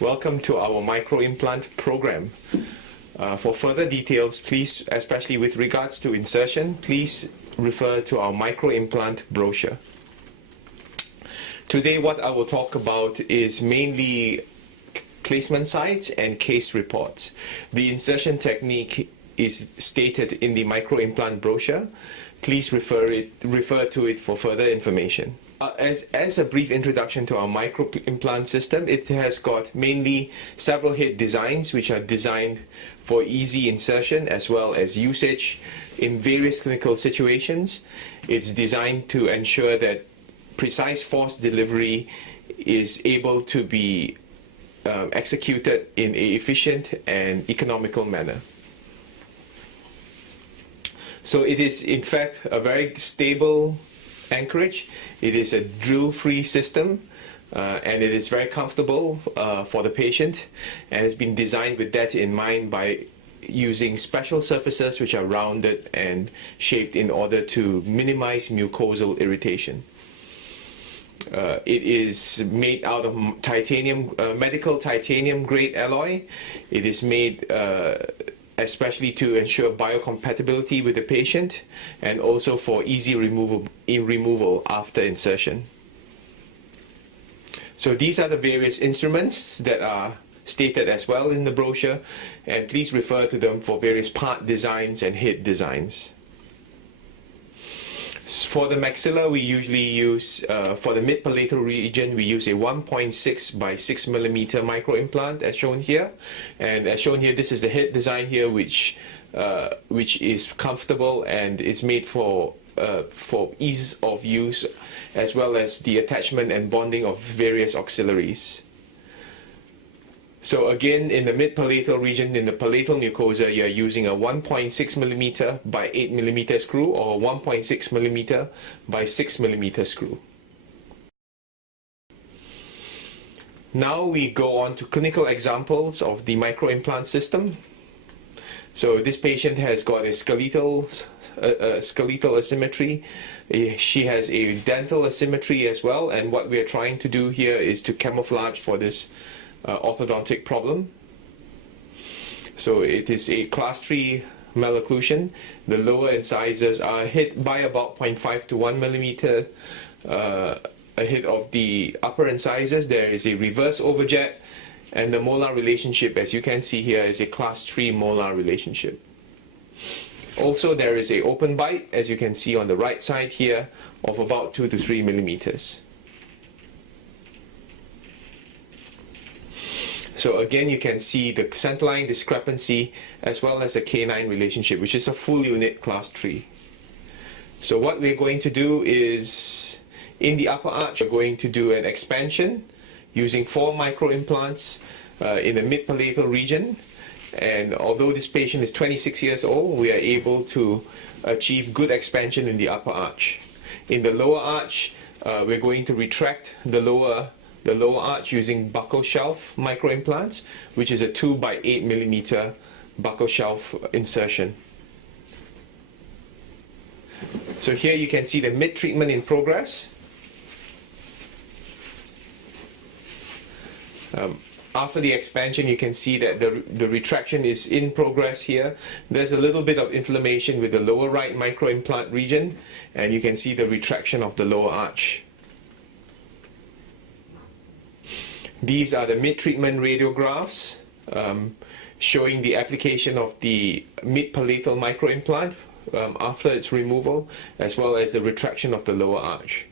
Welcome to our microimplant program. For further details, please, especially with regards to insertion, please refer to our microimplant brochure. Today what I will talk about is mainly placement sites and case reports. The insertion technique is stated in the microimplant brochure. Please refer to it for further information. As a brief introduction to our microimplant system, it has got mainly several head designs which are designed for easy insertion as well as usage in various clinical situations. It's designed to ensure that precise force delivery is able to be executed in an efficient and economical manner. So it is in fact a very stable anchorage. It is a drill-free system and it is very comfortable for the patient, and has been designed with that in mind by using special surfaces which are rounded and shaped in order to minimize mucosal irritation. It is made out of titanium, medical titanium grade alloy. It is made especially to ensure biocompatibility with the patient and also for easy removal after insertion. So these are the various instruments that are stated as well in the brochure, and please refer to them for various part designs and head designs. For the maxilla, we usually use, for the mid-palatal region, we use a 1.6 by 6 millimeter microimplant as shown here. And as shown here, this is the head design here, which is comfortable and is made for ease of use, as well as the attachment and bonding of various auxiliaries. So again, in the mid-palatal region, in the palatal mucosa, you're using a 1.6 millimeter by 8 millimeter screw or 1.6 millimeter by 6 millimeter screw. Now we go on to clinical examples of the microimplant system. So this patient has got a skeletal asymmetry. She has a dental asymmetry as well, and what we are trying to do here is to camouflage for this orthodontic problem. So it is a class 3 malocclusion. The lower incisors are hit by about 0.5 to 1 millimeter ahead of the upper incisors. There is a reverse overjet, and the molar relationship, as you can see here, is a class 3 molar relationship. Also, there is a open bite, as you can see on the right side here, of about 2 to 3 millimeters. So again, you can see the centerline discrepancy as well as the canine relationship, which is a full unit class 3. So what we're going to do is, in the upper arch, we're going to do an expansion using 4 microimplants in the mid-palatal region. And although this patient is 26 years old, we are able to achieve good expansion in the upper arch. In the lower arch, we're going to retract the lower arch using buccal shelf microimplants, which is a 2 by 8 millimeter buccal shelf insertion. So here you can see the mid-treatment in progress. After the expansion, you can see that the retraction is in progress here. There's a little bit of inflammation with the lower right microimplant region, and you can see the retraction of the lower arch. These are the mid-treatment radiographs showing the application of the mid-palatal microimplant after its removal, as well as the retraction of the lower arch.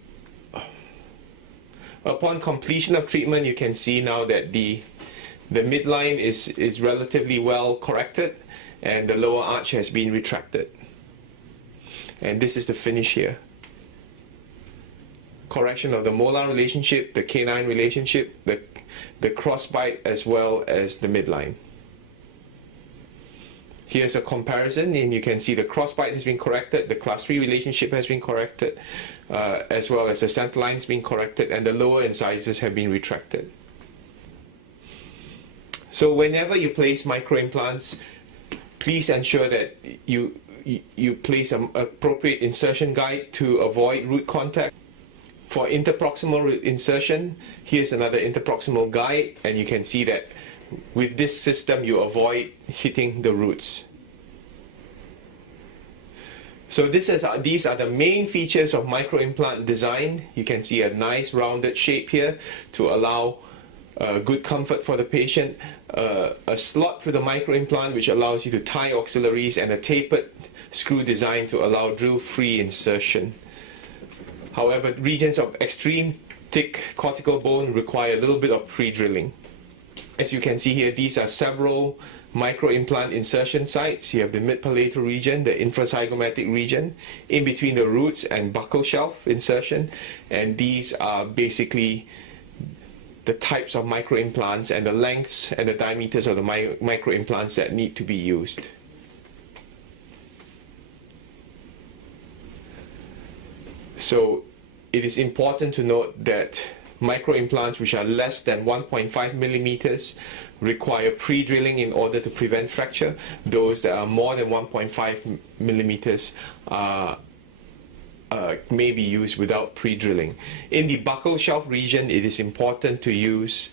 Upon completion of treatment, you can see now that the midline is relatively well corrected and the lower arch has been retracted. And this is the finish here. Correction of the molar relationship, the canine relationship, the crossbite, as well as the midline. Here's a comparison, and you can see the crossbite has been corrected, the class 3 relationship has been corrected, as well as the centerline has been corrected, and the lower incisors have been retracted. So whenever you place microimplants, please ensure that you place an appropriate insertion guide to avoid root contact. For interproximal insertion, here's another interproximal guide, and you can see that with this system you avoid hitting the roots. So these are the main features of microimplant design. You can see a nice rounded shape here to allow good comfort for the patient, a slot for the microimplant which allows you to tie auxiliaries, and a tapered screw design to allow drill-free insertion. However, regions of extreme thick cortical bone require a little bit of pre-drilling. As you can see here, these are several microimplant insertion sites. You have the mid-palatal region, the infrazygomatic region, in between the roots and buccal shelf insertion, and these are basically the types of microimplants and the lengths and the diameters of the microimplants that need to be used. So it is important to note that microimplants which are less than 1.5 millimeters require pre-drilling in order to prevent fracture. Those that are more than 1.5 millimeters may be used without pre-drilling. In the buccal shelf region, it is important to use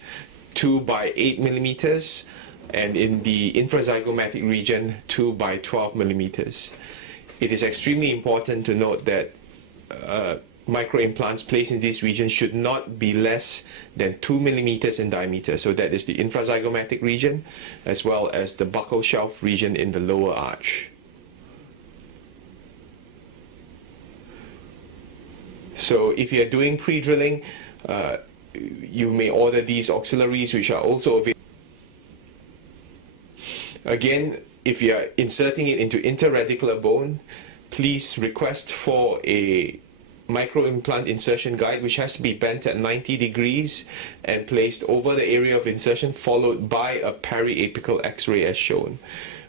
2 by 8 millimeters, and in the infrazygomatic region, 2 by 12 millimeters. It is extremely important to note that microimplants placed in this region should not be less than 2 millimeters in diameter. So that is the infrazygomatic region as well as the buccal shelf region in the lower arch. So if you are doing pre-drilling, you may order these auxiliaries which are also available. Again, if you are inserting it into interradicular bone, please request for a microimplant insertion guide which has to be bent at 90 degrees and placed over the area of insertion, followed by a periapical x-ray as shown.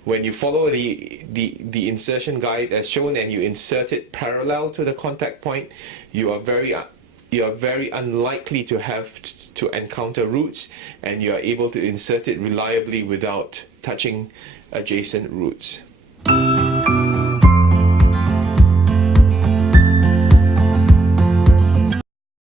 When you follow the insertion guide as shown and you insert it parallel to the contact point, you are very unlikely to have to encounter roots, and you are able to insert it reliably without touching adjacent roots.